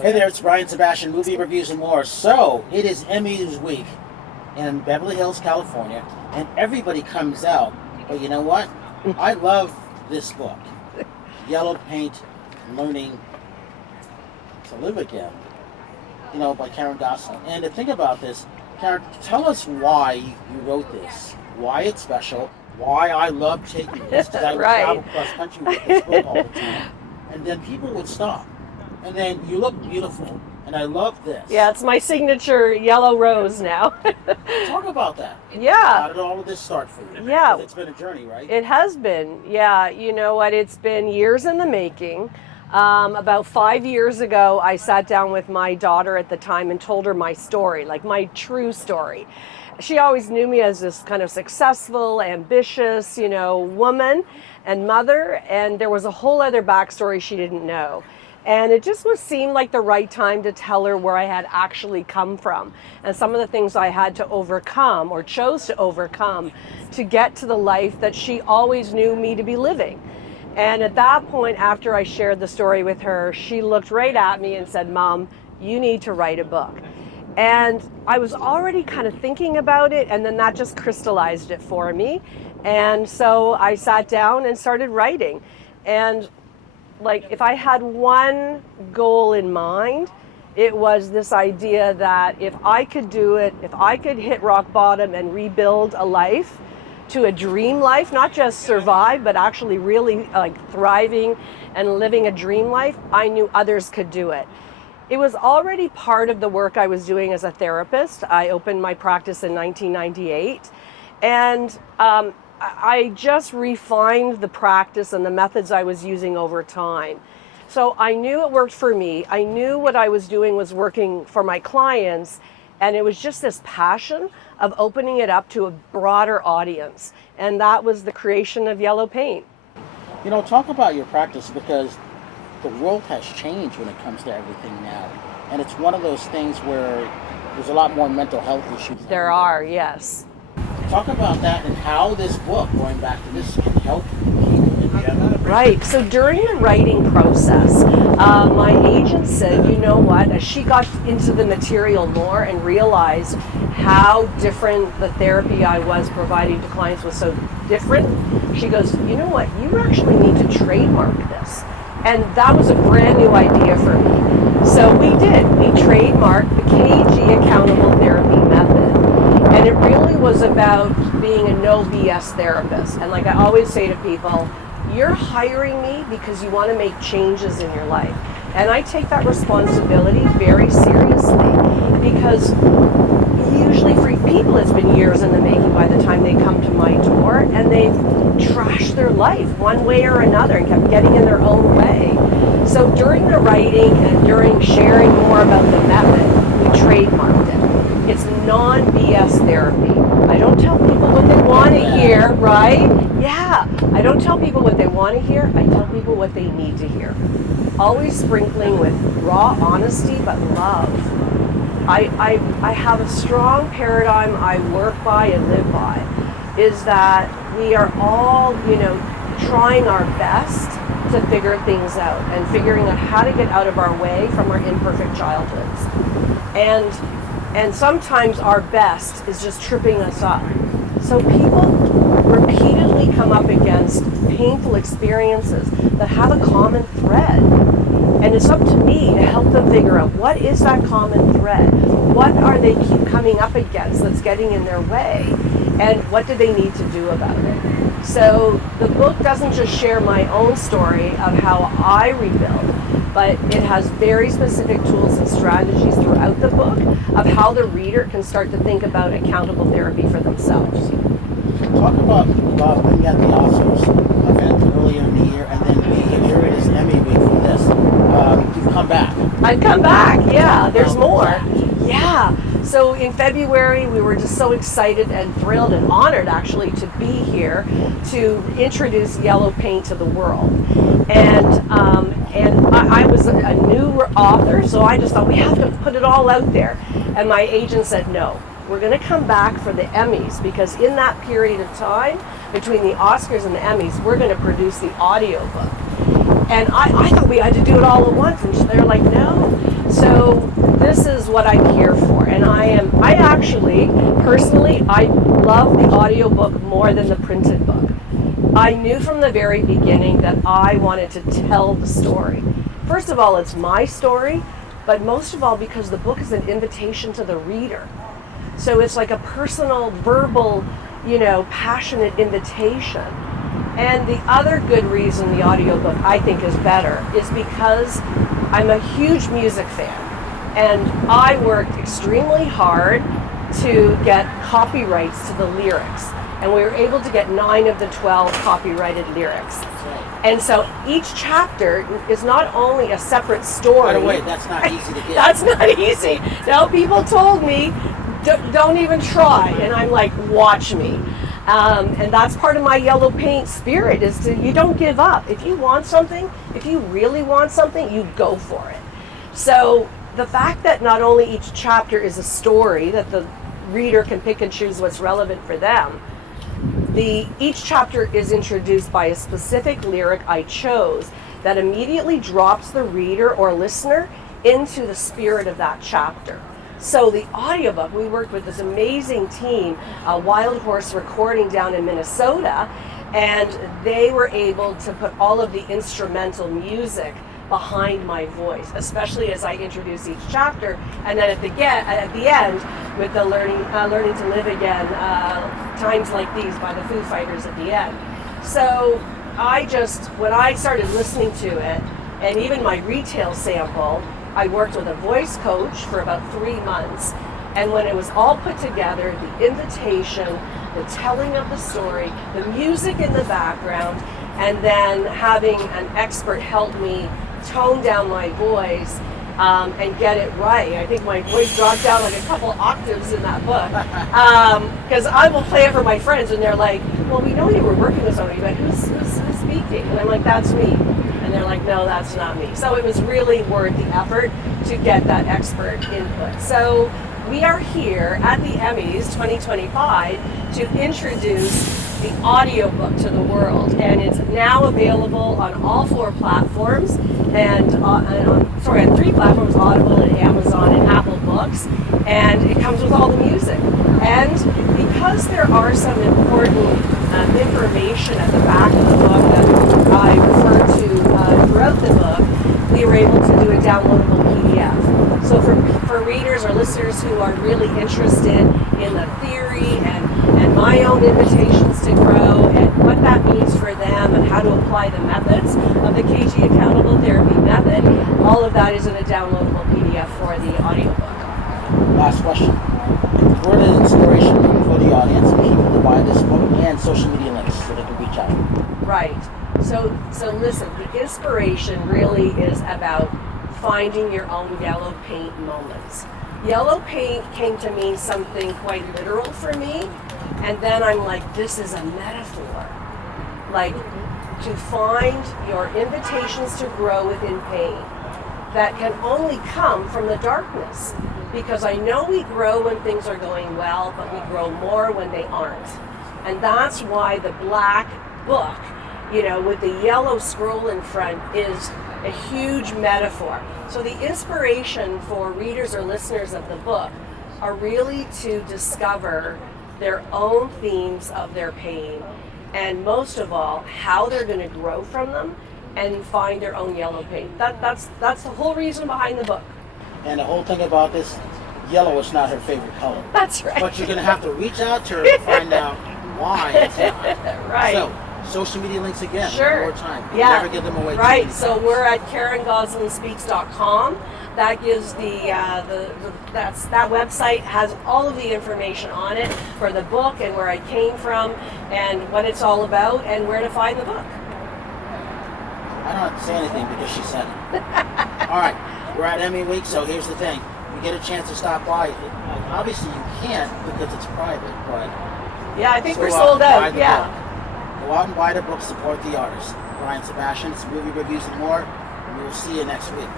Hey there, it's Brian Sebastian, movie reviews and more. So, it is Emmys week in Beverly Hills, California, and everybody comes out. But you know what? I love this book, Yellow Paint, Learning to Live Again, by Karen Goslin. And to think about this, Karen, tell us why you wrote this, why it's special, why I love taking this, because I would Right. travel cross country with this book all the time, and then people would stop. And then you look beautiful, and I love this. Yeah, it's my signature yellow rose now. Talk about that. Yeah. How did all of this start for you? Yeah. 'Cause it's been a journey, right? It has been. Yeah, you know what? It's been years in the making. About 5 years ago, I sat down with my daughter at the time and told her my story, like my true story. She always knew me as this kind of successful, ambitious, woman and mother, and there was a whole other backstory she didn't know. And it just seemed like the right time to tell her where I had actually come from and some of the things I had to overcome or chose to overcome to get to the life that she always knew me to be living. And at that point, after I shared the story with her, she looked right at me and said, "Mom, you need to write a book." And I was already kind of thinking about it, and then that just crystallized it for me. And so I sat down and started writing. And if I had one goal in mind, it was this idea that if I could do it, if I could hit rock bottom and rebuild a life to a dream life, not just survive, but actually really thriving and living a dream life, I knew others could do it. It was already part of the work I was doing as a therapist. I opened my practice in 1998, and I just refined the practice and the methods I was using over time. So I knew it worked for me. I knew what I was doing was working for my clients, and it was just this passion of opening it up to a broader audience. And that was the creation of Yellow Paint. Talk about your practice, because the world has changed when it comes to everything now. And it's one of those things where there's a lot more mental health issues. There are, yes. Talk about that and how this book, going back to this, can help people in general. Right. So during the writing process, my agent said, you know what, as she got into the material more and realized how different the therapy I was providing to clients was so different, she goes, you know what, you actually need to trademark this. And that was a brand new idea for me. So we did. We trademarked the KG Accountable Therapy Method. And it really was about being a no BS therapist. And like I always say to people, you're hiring me because you want to make changes in your life. And I take that responsibility very seriously, because usually for people it's been years in the making by the time they come to my door, and they've trashed their life one way or another and kept getting in their own way. So during the writing and during sharing more about the method, we trademarked it. It's non-BS therapy. I don't tell people what they want to hear, right? Yeah. I don't tell people what they want to hear. I tell people what they need to hear. Always sprinkling with raw honesty, but love. I have a strong paradigm I work by and live by, is that we are all, trying our best to figure things out and figuring out how to get out of our way from our imperfect childhoods. And sometimes our best is just tripping us up. So people repeatedly come up against painful experiences that have a common thread. And it's up to me to help them figure out, what is that common thread? What are they keep coming up against that's getting in their way? And what do they need to do about it? So the book doesn't just share my own story of how I rebuild, but it has very specific tools and strategies throughout the book of how the reader can start to think about accountable therapy for themselves. Talk about being at the Oscars event earlier in the year, and then here it is Emmy week for this. You've come back. I've come back, yeah, there's more. Yeah, so in February we were just so excited and thrilled and honored actually to be here to introduce Yellow Paint to the world. And I was a new author, so I just thought we have to put it all out there. And my agent said, no, we're going to come back for the Emmys, because in that period of time between the Oscars and the Emmys, we're going to produce the audiobook. And I thought we had to do it all at once, and they're like, no. So this is what I'm here for. And I actually, personally, I love the audiobook more than the printed book. I knew from the very beginning that I wanted to tell the story. First of all, it's my story, but most of all because the book is an invitation to the reader. So it's like a personal, verbal, passionate invitation. And the other good reason the audiobook I think is better is because I'm a huge music fan. And I worked extremely hard to get copyrights to the lyrics. And we were able to get 9 of the 12 copyrighted lyrics. And so each chapter is not only a separate story. By the way, that's not easy to get. That's not easy. Now, people told me, don't even try. And I'm like, watch me. And that's part of my yellow paint spirit is you don't give up. If you want something, if you really want something, you go for it. So the fact that not only each chapter is a story, that the reader can pick and choose what's relevant for them, each chapter is introduced by a specific lyric I chose that immediately drops the reader or listener into the spirit of that chapter. So the audiobook, we worked with this amazing team, Wild Horse Recording down in Minnesota, and they were able to put all of the instrumental music behind my voice, especially as I introduce each chapter, and then at the end with the learning to live again, times like these by the Foo Fighters at the end. So when I started listening to it, and even my retail sample, I worked with a voice coach for about 3 months, and when it was all put together, the invitation, the telling of the story, the music in the background, and then having an expert help me tone down my voice and get it right. I think my voice dropped down like a couple octaves in that book. Because I will play it for my friends and they're like, well, we know you were working with somebody, but who's speaking? And I'm like, that's me. And they're like, no, that's not me. So it was really worth the effort to get that expert input. So we are here at the Emmys 2025 to introduce the audiobook to the world, and it's now available on all 4 platforms, and on 3 platforms: Audible and Amazon and Apple Books, and it comes with all the music. And because there are some important information at the back of the book that I refer to throughout the book, we were able to do a downloadable PDF. So for readers or listeners who are really interested in the theory and my own invitations to grow and what that means for them and how to apply the methods of the KG Accountable Therapy Method, all of that is in a downloadable PDF for the audiobook. Last question. Where did inspiration come for the audience and people to buy this book, and social media links so they can reach out? Right. So listen, the inspiration really is about finding your own yellow paint moments. Yellow paint came to mean something quite literal for me, and then I'm like, this is a metaphor. Like, to find your invitations to grow within pain that can only come from the darkness. Because I know we grow when things are going well, but we grow more when they aren't. And that's why the black book, with the yellow scroll in front, is a huge metaphor. So the inspiration for readers or listeners of the book are really to discover their own themes of their pain, and most of all, how they're going to grow from them and find their own yellow paint. That's the whole reason behind the book. And the whole thing about this, yellow is not her favorite color. That's right. But you're going to have to reach out to her to find out why it's not. Right. So, social media links again. Sure. One more time. You Yeah. never give them away. Right. So we're at KarenGoslinSpeaks.com. That gives that website has all of the information on it for the book and where I came from and what it's all about and where to find the book. I don't have to say anything because she said it. All right. We're at Emmy Week, so here's the thing. You get a chance to stop by. Obviously, you can't because it's private, but yeah, I think we're sold out. Yeah. Go out and buy the book, support the artist. Brian Sebastian, it's movie reviews and more, and we will see you next week.